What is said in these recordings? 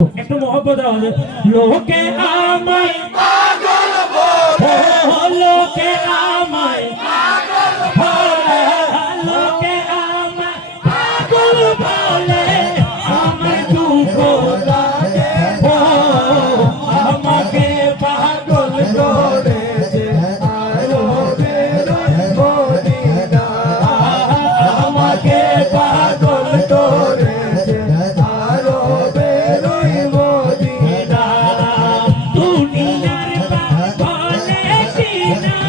একটু মহব্বত আওয়াজে লোকে আমায় পাগল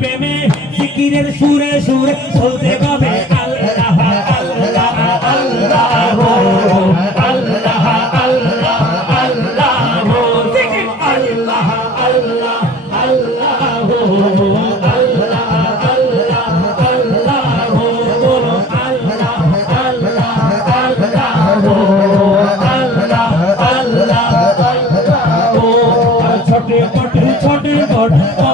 প্রেমে জিকিরের সুরে সুরে চলতে পাবে আল্লাহ আল্লাহ আল্লাহ छोटे छोटे